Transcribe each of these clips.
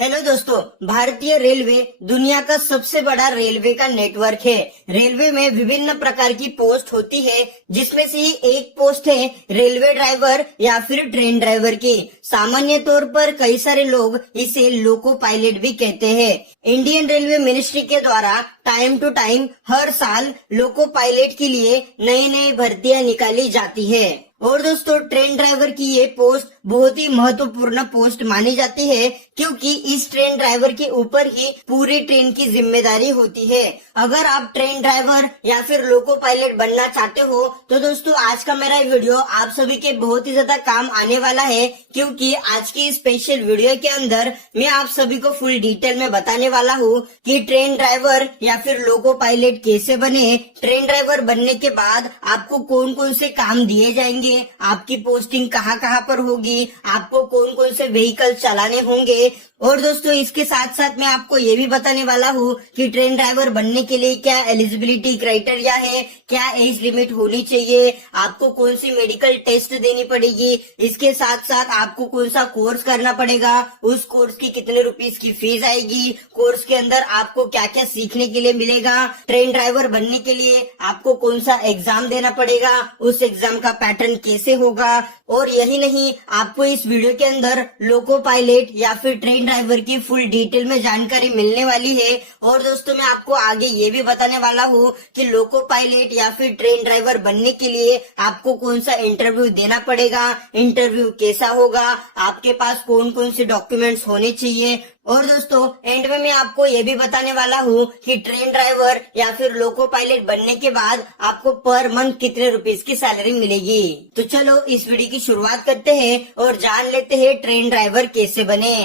Hello दोस्तों, भारतीय railway दुनिया का सबसे बड़ा रेलवे का नेटवर्क है। रेलवे में विभिन्न प्रकार की पोस्ट होती है, जिसमें से ही एक पोस्ट है रेलवे ड्राइवर या फिर ट्रेन ड्राइवर की। सामान्य तौर पर कई सारे लोग इसे लोको पायलट भी कहते हैं। इंडियन रेलवे मिनिस्ट्री के द्वारा टाइम टू टाइम हर साल लोको पायलट के लिए नई नई भर्तियां निकाली जाती है। और दोस्तों, ट्रेन ड्राइवर की ये पोस्ट बहुत ही महत्वपूर्ण पोस्ट मानी जाती है, क्योंकि इस ट्रेन ड्राइवर के ऊपर ही पूरी ट्रेन की जिम्मेदारी होती है। अगर आप ट्रेन ड्राइवर या फिर लोको पायलट बनना चाहते हो तो दोस्तों, आज का मेरा वीडियो आप सभी के बहुत ही ज्यादा काम आने वाला है, क्योंकि आज की स्पेशल वीडियो के अंदर मैं आप सभी को फुल डिटेल में बताने वाला हूँ कि ट्रेन ड्राइवर या फिर लोको पायलट कैसे बने, ट्रेन ड्राइवर बनने के बाद आपको कौन कौन से काम दिए जाएंगे, आपकी पोस्टिंग कहाँ कहाँ पर होगी, आपको कौन कौन से व्हीकल चलाने होंगे। और दोस्तों, इसके साथ साथ मैं आपको ये भी बताने वाला हूँ कि ट्रेन ड्राइवर बनने के लिए क्या एलिजिबिलिटी क्राइटेरिया है, क्या एज लिमिट होनी चाहिए, आपको कौन सी मेडिकल टेस्ट देनी पड़ेगी, इसके साथ साथ आपको कौन सा कोर्स करना पड़ेगा, उस कोर्स की कितने रुपीस की फीस आएगी, कोर्स के अंदर आपको क्या क्या सीखने के लिए मिलेगा, ट्रेन ड्राइवर बनने के लिए आपको कौन सा एग्जाम देना पड़ेगा, उस एग्जाम का पैटर्न कैसे होगा। और यही नहीं, आपको इस वीडियो के अंदर लोको पायलट या फिर ट्रेन ड्राइवर की फुल डिटेल में जानकारी मिलने वाली है। और दोस्तों, मैं आपको आगे ये भी बताने वाला हूँ कि लोको पायलट या फिर ट्रेन ड्राइवर बनने के लिए आपको कौन सा इंटरव्यू देना पड़ेगा, इंटरव्यू कैसा होगा, आपके पास कौन कौन से डॉक्यूमेंट्स होने चाहिए। और दोस्तों, एंड में मैं आपको ये भी बताने वाला हूँ कि ट्रेन ड्राइवर या फिर लोको पायलट बनने के बाद आपको पर मंथ कितने रुपीस की सैलरी मिलेगी। तो चलो इस वीडियो की शुरुआत करते हैं और जान लेते हैं ट्रेन ड्राइवर कैसे बने।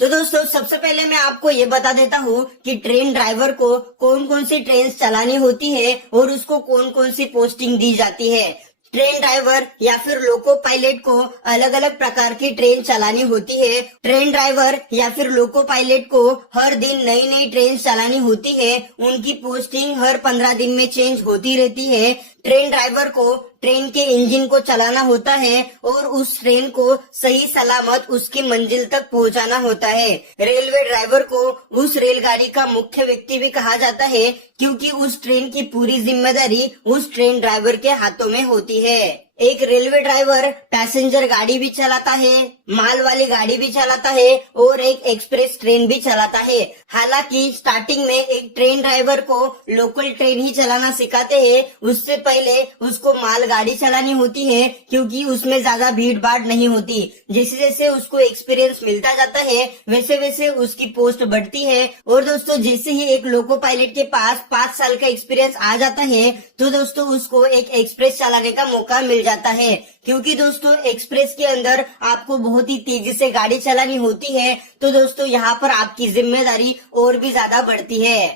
तो दोस्तों, सबसे पहले मैं आपको ये बता देता हूँ कि ट्रेन ड्राइवर को कौन कौन सी ट्रेन चलानी होती है और उसको कौन कौन सी पोस्टिंग दी जाती है। ट्रेन ड्राइवर या फिर लोको पायलट को अलग अलग प्रकार की ट्रेन चलानी होती है। ट्रेन ड्राइवर या फिर लोको पायलट को हर दिन नई नई ट्रेन चलानी होती है। उनकी पोस्टिंग हर 15 दिन में चेंज होती रहती है। ट्रेन ड्राइवर को ट्रेन के इंजन को चलाना होता है और उस ट्रेन को सही सलामत उसकी मंजिल तक पहुंचाना होता है। रेलवे ड्राइवर को उस रेलगाड़ी का मुख्य व्यक्ति भी कहा जाता है, क्योंकि उस ट्रेन की पूरी जिम्मेदारी उस ट्रेन ड्राइवर के हाथों में होती है। एक रेलवे ड्राइवर पैसेंजर गाड़ी भी चलाता है, माल वाली गाड़ी भी चलाता है और एक एक्सप्रेस ट्रेन भी चलाता है। हालांकि स्टार्टिंग में एक ट्रेन ड्राइवर को लोकल ट्रेन ही चलाना सिखाते हैं, उससे पहले उसको माल गाड़ी चलानी होती है, क्योंकि उसमें ज्यादा भीड़ भाड़ नहीं होती। जैसे जैसे उसको एक्सपीरियंस मिलता जाता है वैसे वैसे उसकी पोस्ट बढ़ती है। और दोस्तों, जैसे ही एक लोको पायलट के पास 5 साल का एक्सपीरियंस आ जाता है तो दोस्तों उसको एक एक्सप्रेस चलाने का मौका मिल जाता है, क्योंकि दोस्तों एक्सप्रेस के अंदर आपको बहुत ही तेजी से गाड़ी चलानी होती है। तो दोस्तों, यहाँ पर आपकी जिम्मेदारी और भी ज्यादा बढ़ती है।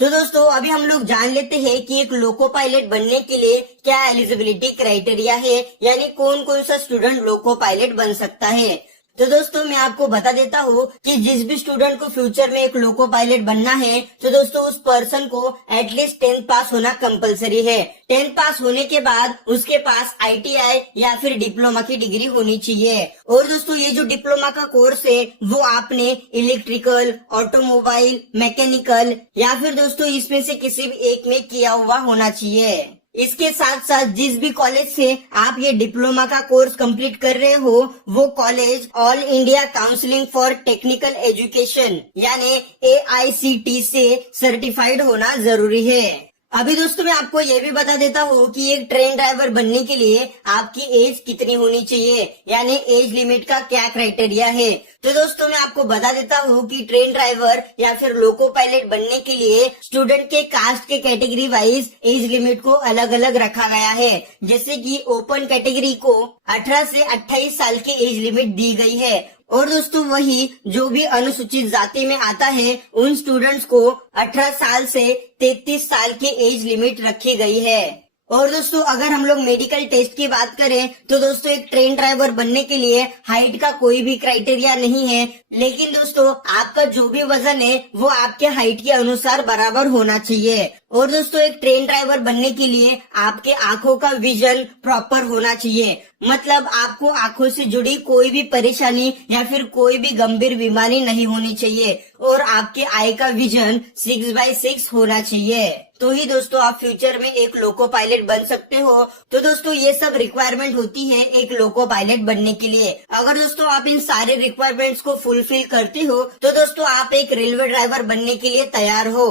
तो दोस्तों, अभी हम लोग जान लेते हैं कि एक लोको पायलट बनने के लिए क्या एलिजिबिलिटी क्राइटेरिया है, यानी कौन कौन सा स्टूडेंट लोको पायलट बन सकता है। तो दोस्तों, मैं आपको बता देता हूँ कि जिस भी स्टूडेंट को फ्यूचर में एक लोको पायलट बनना है तो दोस्तों उस पर्सन को एटलीस्ट 10th पास होना कंपलसरी है। 10th पास होने के बाद उसके पास ITI या फिर डिप्लोमा की डिग्री होनी चाहिए। और दोस्तों, ये जो डिप्लोमा का कोर्स है वो आपने इलेक्ट्रिकल, ऑटोमोबाइल, मैकेनिकल या फिर दोस्तों इसमें से किसी भी एक में किया हुआ होना चाहिए। इसके साथ साथ जिस भी कॉलेज से आप ये डिप्लोमा का कोर्स कंप्लीट कर रहे हो वो college all India counselling for technical education यानी AICTE से सर्टिफाइड होना जरूरी है। अभी दोस्तों, मैं आपको ये भी बता देता हूँ कि एक ट्रेन ड्राइवर बनने के लिए आपकी एज कितनी होनी चाहिए, यानी एज लिमिट का क्या क्राइटेरिया है। तो दोस्तों, मैं आपको बता देता हूँ कि ट्रेन ड्राइवर या फिर लोको पायलट बनने के लिए स्टूडेंट के कास्ट के कैटेगरी वाइज एज लिमिट को अलग अलग रखा गया है। जैसे कि ओपन कैटेगरी को 18 से 28 साल की एज लिमिट दी गई है। और दोस्तों, वही जो भी अनुसूचित जाति में आता है उन स्टूडेंट्स को 18 साल से 33 साल की एज लिमिट रखी गई है। और दोस्तों, अगर हम लोग मेडिकल टेस्ट की बात करें तो दोस्तों एक ट्रेन ड्राइवर बनने के लिए हाइट का कोई भी क्राइटेरिया नहीं है, लेकिन दोस्तों आपका जो भी वजन है वो आपके हाइट के अनुसार बराबर होना चाहिए। और दोस्तों, एक ट्रेन ड्राइवर बनने के लिए आपके आंखों का विजन प्रॉपर होना चाहिए। मतलब आपको आंखों से जुड़ी कोई भी परेशानी या फिर कोई भी गंभीर बीमारी नहीं होनी चाहिए और आपके आई का विजन 6/6 होना चाहिए। तो ही दोस्तों आप फ्यूचर में एक लोको पायलट बन सकते हो। तो दोस्तों ये सब रिक्वायरमेंट होती है एक लोको पायलट बनने के लिए। अगर दोस्तों आप इन सारे रिक्वायरमेंट्स को फुलफिल करते हो तो दोस्तों आप एक रेलवे ड्राइवर बनने के लिए तैयार हो।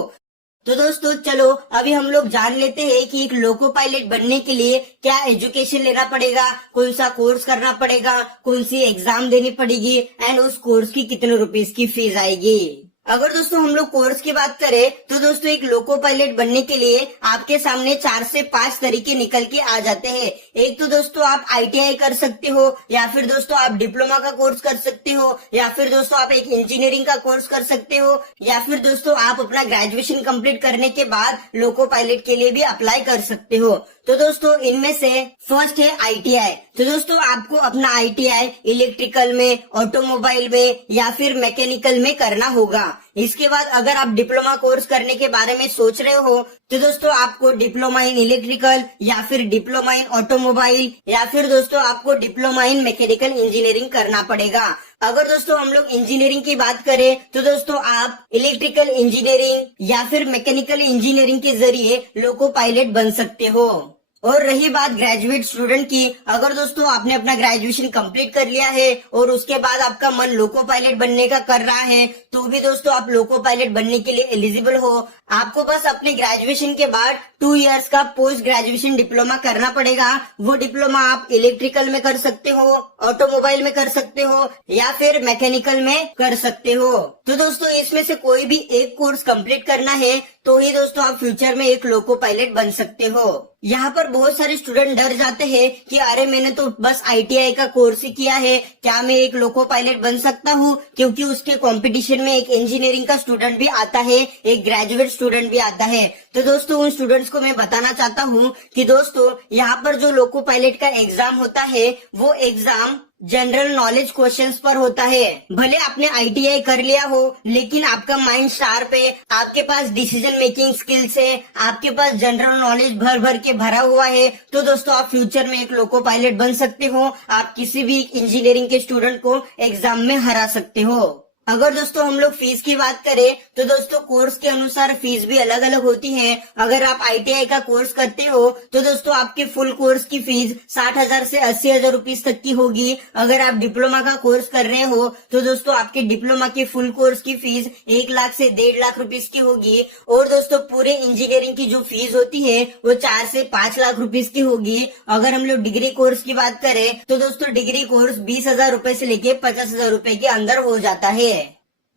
तो दोस्तों चलो अभी हम लोग जान लेते हैं कि एक लोको पायलट बनने के लिए क्या एजुकेशन लेना पड़ेगा, कौन सा कोर्स करना पड़ेगा, कौन सी एग्जाम देनी पड़ेगी एंड उस कोर्स की कितने रुपीस की फीस आएगी। अगर दोस्तों हम लोग कोर्स की बात करें तो दोस्तों एक लोको पायलट बनने के लिए आपके सामने 4 से 5 तरीके निकल के आ जाते हैं। एक तो दोस्तों आप ITI कर सकते हो, या फिर दोस्तों आप डिप्लोमा का कोर्स कर सकते हो, या फिर दोस्तों आप एक इंजीनियरिंग का कोर्स कर सकते हो, या फिर दोस्तों आप अपना ग्रेजुएशन कंप्लीट करने के बाद लोको पायलट के लिए भी अप्लाई कर सकते हो। तो दोस्तों इनमें से फर्स्ट है ITI। तो दोस्तों आपको अपना ITI इलेक्ट्रिकल में, ऑटोमोबाइल में या फिर मैकेनिकल में करना होगा। इसके बाद अगर आप डिप्लोमा कोर्स करने के बारे में सोच रहे हो तो दोस्तों आपको डिप्लोमा इन इलेक्ट्रिकल या फिर डिप्लोमा इन ऑटोमोबाइल या फिर दोस्तों आपको डिप्लोमा इन मैकेनिकल इंजीनियरिंग करना पड़ेगा। अगर दोस्तों हम लोग इंजीनियरिंग की बात करें तो दोस्तों आप इलेक्ट्रिकल इंजीनियरिंग या फिर मैकेनिकल इंजीनियरिंग के जरिए लोको पायलट बन सकते हो। और रही बात ग्रेजुएट स्टूडेंट की, अगर दोस्तों आपने अपना ग्रेजुएशन कंप्लीट कर लिया है और उसके बाद आपका मन लोको पायलट बनने का कर रहा है तो भी दोस्तों आप लोको पायलट बनने के लिए एलिजिबल हो। आपको बस अपने ग्रेजुएशन के बाद 2 इयर्स का पोस्ट ग्रेजुएशन डिप्लोमा करना पड़ेगा। वो डिप्लोमा आप इलेक्ट्रिकल में कर सकते हो, ऑटोमोबाइल में कर सकते हो या फिर मैकेनिकल में कर सकते हो। तो दोस्तों इसमें से कोई भी एक कोर्स कंप्लीट करना है तो ही दोस्तों आप फ्यूचर में एक लोको पायलट बन सकते हो। यहाँ पर बहुत सारे स्टूडेंट डर जाते हैं कि अरे मैंने तो बस ITI का कोर्स ही किया है, क्या मैं एक लोको पायलट बन सकता हूँ? क्योंकि उसके कंपटीशन में एक इंजीनियरिंग का स्टूडेंट भी आता है, एक ग्रेजुएट स्टूडेंट भी आता है। तो दोस्तों उन स्टूडेंट्स को मैं बताना चाहता हूँ कि दोस्तों यहाँ पर जो लोको पायलट का एग्जाम होता है वो एग्जाम जनरल नॉलेज क्वेश्चंस पर होता है। भले आपने ITI कर लिया हो लेकिन आपका माइंड शार्प है, आपके पास डिसीजन मेकिंग स्किल्स है, आपके पास जनरल नॉलेज भर भर के भरा हुआ है तो दोस्तों आप फ्यूचर में एक लोको पायलट बन सकते हो। आप किसी भी इंजीनियरिंग के स्टूडेंट को एग्जाम में हरा सकते हो। अगर दोस्तों हम लोग फीस की बात करें तो दोस्तों कोर्स के अनुसार फीस भी अलग अलग होती है। अगर आप ITI का कोर्स करते हो तो दोस्तों आपके फुल कोर्स की फीस 60,000 से 80,000 रुपीज तक की होगी। अगर आप डिप्लोमा का कोर्स कर रहे हो तो दोस्तों आपके डिप्लोमा के फुल कोर्स की फीस 1 लाख से 1.5 लाख रुपीज की होगी। और दोस्तों पूरे इंजीनियरिंग की जो फीस होती है वो 4 से 5 लाख रुपीज की होगी। अगर हम लोग डिग्री कोर्स की बात करें तो दोस्तों डिग्री कोर्स 20,000 रुपए से लेके 50,000 रुपए के अंदर हो जाता है।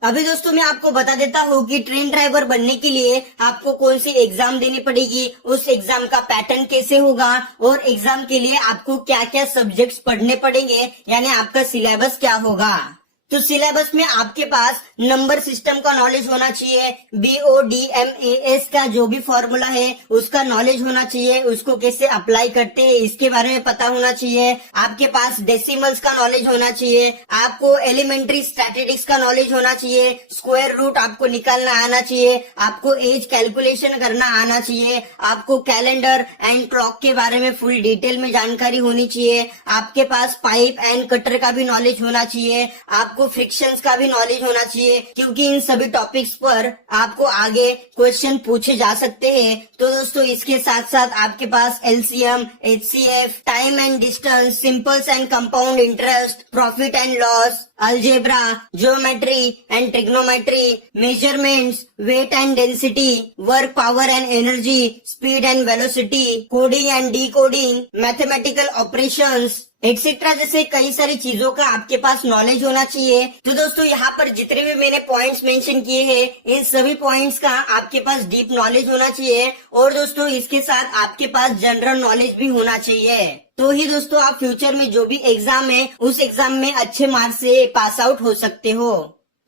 अभी दोस्तों मैं आपको बता देता हूँ कि ट्रेन ड्राइवर बनने के लिए आपको कौन सी एग्जाम देनी पड़ेगी, उस एग्जाम का पैटर्न कैसे होगा और एग्जाम के लिए आपको क्या क्या सब्जेक्ट्स पढ़ने पड़ेंगे, यानी आपका सिलेबस क्या होगा। तो सिलेबस में आपके पास नंबर सिस्टम का नॉलेज होना चाहिए, BODMAS का जो भी फॉर्मूला है उसका नॉलेज होना चाहिए, उसको कैसे अप्लाई करते हैं इसके बारे में पता होना चाहिए। आपके पास डेसिमल्स का नॉलेज होना चाहिए, आपको एलिमेंट्री स्टैटिस्टिक्स का नॉलेज होना चाहिए, स्क्वायर रूट आपको निकालना आना चाहिए, आपको एज कैलकुलेशन करना आना चाहिए, आपको कैलेंडर एंड क्लॉक के बारे में फुल डिटेल में जानकारी होनी चाहिए, आपके पास पाइप एंड कटर का भी नॉलेज होना चाहिए, आपको फ्रिक्शंस का भी नॉलेज होना चाहिए, क्योंकि इन सभी टॉपिक्स पर आपको आगे क्वेश्चन पूछे जा सकते हैं। तो दोस्तों इसके साथ साथ आपके पास LCM, HCF, time and distance, simples and compound interest, profit and loss, algebra, geometry and trigonometry, measurements, weight and density, work power and energy, speed and velocity, coding and decoding, mathematical operations etcetera जैसे कई सारी चीजों का आपके पास knowledge होना चाहिए। तो दोस्तों यहाँ पर जितने भी मैंने पॉइंट्स मेंशन किए हैं इन सभी पॉइंट्स का आपके पास डीप नॉलेज होना चाहिए और दोस्तों इसके साथ आपके पास जनरल नॉलेज भी होना चाहिए। तो ही दोस्तों आप फ्यूचर में जो भी एग्जाम है उस एग्जाम में अच्छे मार्क्स से पास आउट हो सकते हो।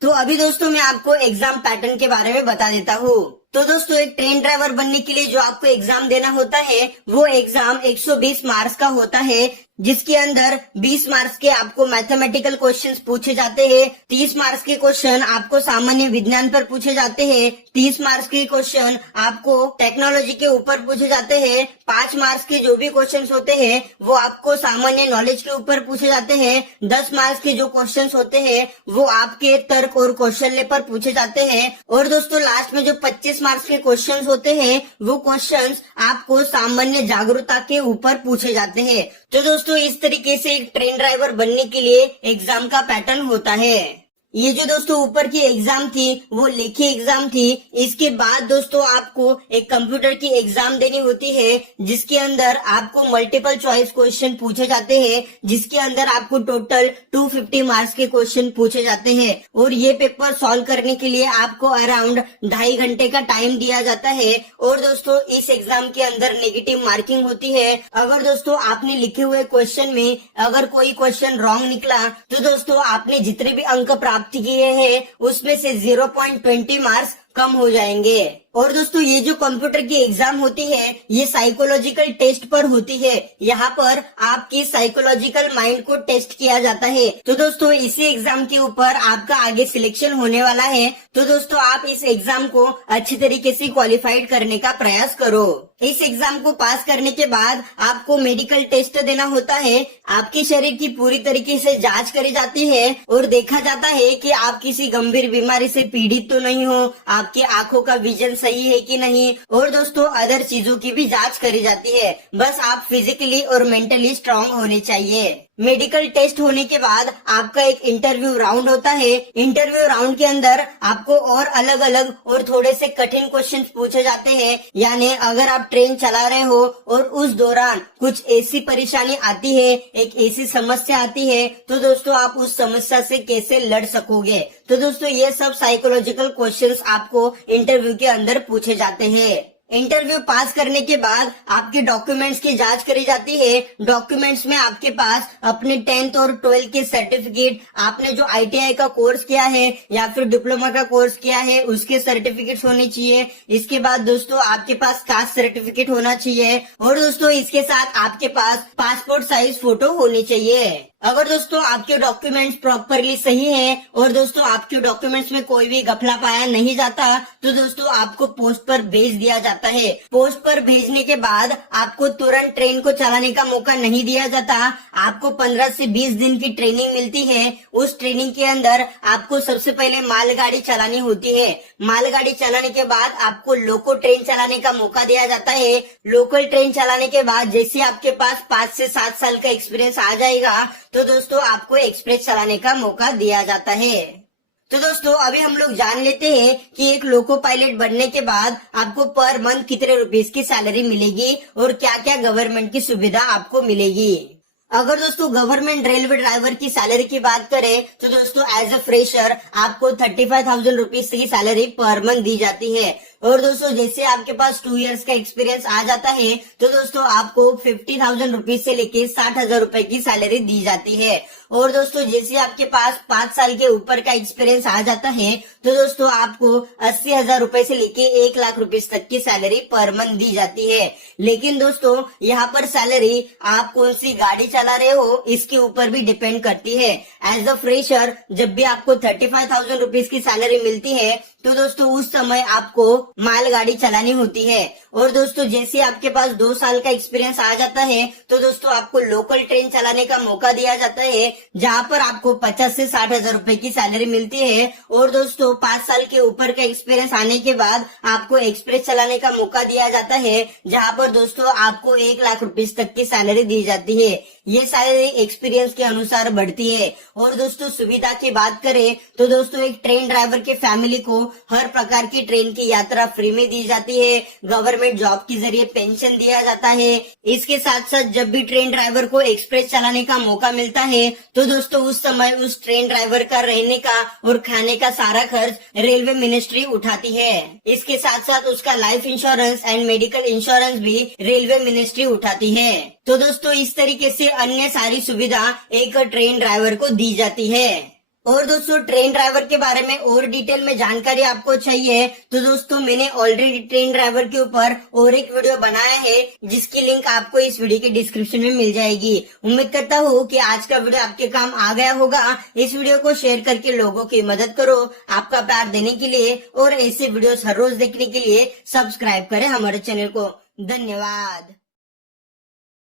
तो अभी दोस्तों मैं आपको एग्जाम पैटर्न के बारे में बता देता हूँ। तो दोस्तों एक ट्रेन ड्राइवर बनने के लिए जो आपको एग्जाम देना होता है वो एग्जाम 120 मार्क्स का होता है। जिसके अंदर 20 मार्क्स के आपको मैथमेटिकल क्वेश्चंस पूछे जाते हैं, 30 मार्क्स के क्वेश्चन आपको सामान्य विज्ञान पर पूछे जाते हैं, 30 मार्क्स के क्वेश्चन आपको टेक्नोलॉजी के ऊपर पूछे जाते हैं, 5 मार्क्स के जो भी क्वेश्चंस होते हैं वो आपको सामान्य नॉलेज के ऊपर पूछे जाते हैं, 10 मार्क्स के जो क्वेश्चंस होते हैं वो आपके तर्क और कौशल्य पर पूछे जाते हैं, और दोस्तों लास्ट में जो 25 मार्क्स के क्वेश्चंस होते हैं वो क्वेश्चंस आपको सामान्य जागरूकता के ऊपर पूछे जाते हैं। तो दोस्तों इस तरीके से एक ट्रेन ड्राइवर बनने के लिए एग्जाम का पैटर्न होता है। ये जो दोस्तों ऊपर की एग्जाम थी वो लिखी एग्जाम थी। इसके बाद दोस्तों आपको एक कंप्यूटर की एग्जाम देनी होती है जिसके अंदर आपको मल्टीपल चॉइस क्वेश्चन पूछे जाते हैं, जिसके अंदर आपको टोटल 250 मार्क्स के क्वेश्चन पूछे जाते हैं, और ये पेपर सॉल्व करने के लिए आपको अराउंड 2.5 घंटे का टाइम दिया जाता है। और दोस्तों इस एग्जाम के अंदर नेगेटिव मार्किंग होती है। अगर दोस्तों आपने लिखे हुए क्वेश्चन में अगर कोई क्वेश्चन रॉन्ग निकला तो दोस्तों आपने जितने भी अंक प्राप्त किए हैं उसमें से 0.20 मार्क्स कम हो जाएंगे। और दोस्तों ये जो कंप्यूटर की एग्जाम होती है ये साइकोलॉजिकल टेस्ट पर होती है। यहाँ पर आपकी साइकोलॉजिकल माइंड को टेस्ट किया जाता है। तो दोस्तों इसी एग्जाम के ऊपर आपका आगे सिलेक्शन होने वाला है। तो दोस्तों आप इस एग्जाम को अच्छी तरीके से क्वालिफाइड करने का प्रयास करो। इस एग्जाम को पास करने के बाद आपको मेडिकल टेस्ट देना होता है। आपके शरीर की पूरी तरीके से जांच करी जाती है और देखा जाता है कि आप किसी गंभीर बीमारी से पीड़ित तो नहीं हो, आपकी आंखों का विजन सही है कि नहीं, और दोस्तों अदर चीजों की भी जांच करी जाती है। बस आप फिजिकली और मेंटली स्ट्रांग होने चाहिए। मेडिकल टेस्ट होने के बाद आपका एक इंटरव्यू राउंड होता है। इंटरव्यू राउंड के अंदर आपको और अलग अलग और थोड़े से कठिन क्वेश्चंस पूछे जाते हैं। यानी अगर आप ट्रेन चला रहे हो और उस दौरान कुछ ऐसी परेशानी आती है, एक ऐसी समस्या आती है, तो दोस्तों आप उस समस्या से कैसे लड़ सकोगे। तो दोस्तों ये सब साइकोलॉजिकल क्वेश्चंस आपको इंटरव्यू के अंदर पूछे जाते हैं। इंटरव्यू पास करने के बाद आपके डॉक्यूमेंट्स की जांच करी जाती है। डॉक्यूमेंट्स में आपके पास अपने 10th और 12th के सर्टिफिकेट, आपने जो ITI का कोर्स किया है या फिर डिप्लोमा का कोर्स किया है उसके सर्टिफिकेट्स होने चाहिए। इसके बाद दोस्तों आपके पास कास्ट सर्टिफिकेट होना चाहिए, और दोस्तों इसके साथ आपके पास पासपोर्ट साइज फोटो होनी चाहिए। अगर दोस्तों आपके डॉक्यूमेंट्स प्रॉपरली सही हैं और दोस्तों आपके डॉक्यूमेंट्स में कोई भी घपला पाया नहीं जाता तो दोस्तों आपको पोस्ट पर भेज दिया जाता है। पोस्ट पर भेजने के बाद आपको तुरंत ट्रेन को चलाने का मौका नहीं दिया जाता। आपको 15 से 20 दिन की ट्रेनिंग मिलती है। उस ट्रेनिंग के अंदर आपको सबसे पहले मालगाड़ी चलानी होती है। मालगाड़ी चलाने के बाद आपको लोको ट्रेन चलाने का मौका दिया जाता है। लोकल ट्रेन चलाने के बाद जैसे आपके पास 5 से 7 साल का एक्सपीरियंस आ जाएगा तो दोस्तों आपको एक्सप्रेस चलाने का मौका दिया जाता है। तो दोस्तों अभी हम लोग जान लेते हैं कि एक लोको पायलट बनने के बाद आपको पर मंथ कितने रुपीस की सैलरी मिलेगी और क्या क्या गवर्नमेंट की सुविधा आपको मिलेगी। अगर दोस्तों गवर्नमेंट रेलवे ड्राइवर की सैलरी की बात करें तो दोस्तों एज अ फ्रेशर आपको 35,000 रुपीज की सैलरी पर मंथ दी जाती है। और दोस्तों जैसे आपके पास 2 इयर्स का एक्सपीरियंस आ जाता है तो दोस्तों आपको 50,000 रुपीज से लेके 60,000 रुपए की सैलरी दी जाती है। और दोस्तों जैसे आपके पास 5 साल के ऊपर का एक्सपीरियंस आ जाता है तो दोस्तों आपको 80,000 रुपए से लेके 1 लाख रुपीज तक की सैलरी पर मंथ दी जाती है। लेकिन दोस्तों यहाँ पर सैलरी आप कौन सी गाड़ी चला रहे हो इसके ऊपर भी डिपेंड करती है। एज अ फ्रेशर जब भी आपको 35,000 रुपीज की सैलरी मिलती है तो दोस्तों उस समय आपको मालगाड़ी चलानी होती है। और दोस्तों जैसे आपके पास 2 साल का एक्सपीरियंस आ जाता है तो दोस्तों आपको लोकल ट्रेन चलाने का मौका दिया जाता है, जहाँ पर आपको 50 से 60,000 रुपए की सैलरी मिलती है। और दोस्तों 5 साल के ऊपर का एक्सपीरियंस आने के बाद आपको एक्सप्रेस चलाने का मौका दिया जाता है, जहाँ पर दोस्तों आपको 1 लाख रुपीज तक की सैलरी दी जाती है। ये सैलरी एक्सपीरियंस के अनुसार बढ़ती है। और दोस्तों सुविधा की बात करें तो दोस्तों एक ट्रेन ड्राइवर के फैमिली को हर प्रकार की ट्रेन की यात्रा फ्री में दी जाती है। गवर्नमेंट जॉब के जरिए पेंशन दिया जाता है। इसके साथ साथ जब भी ट्रेन ड्राइवर को एक्सप्रेस चलाने का मौका मिलता है तो दोस्तों उस समय उस ट्रेन ड्राइवर का रहने का और खाने का सारा खर्च रेलवे मिनिस्ट्री उठाती है। इसके साथ साथ उसका life insurance and medical insurance भी रेलवे मिनिस्ट्री उठाती है। तो दोस्तों इस तरीके से अन्य सारी सुविधा एक ट्रेन ड्राइवर को दी जाती है। और दोस्तों ट्रेन ड्राइवर के बारे में और डिटेल में जानकारी आपको चाहिए तो दोस्तों मैंने ऑलरेडी ट्रेन ड्राइवर के ऊपर और एक वीडियो बनाया है जिसकी लिंक आपको इस वीडियो के डिस्क्रिप्शन में मिल जाएगी। उम्मीद करता हूँ कि आज का वीडियो आपके काम आ गया होगा। इस वीडियो को शेयर करके लोगों की मदद करो। आपका प्यार देने के लिए और ऐसे वीडियो हर रोज देखने के लिए सब्सक्राइब करें हमारे चैनल को। धन्यवाद।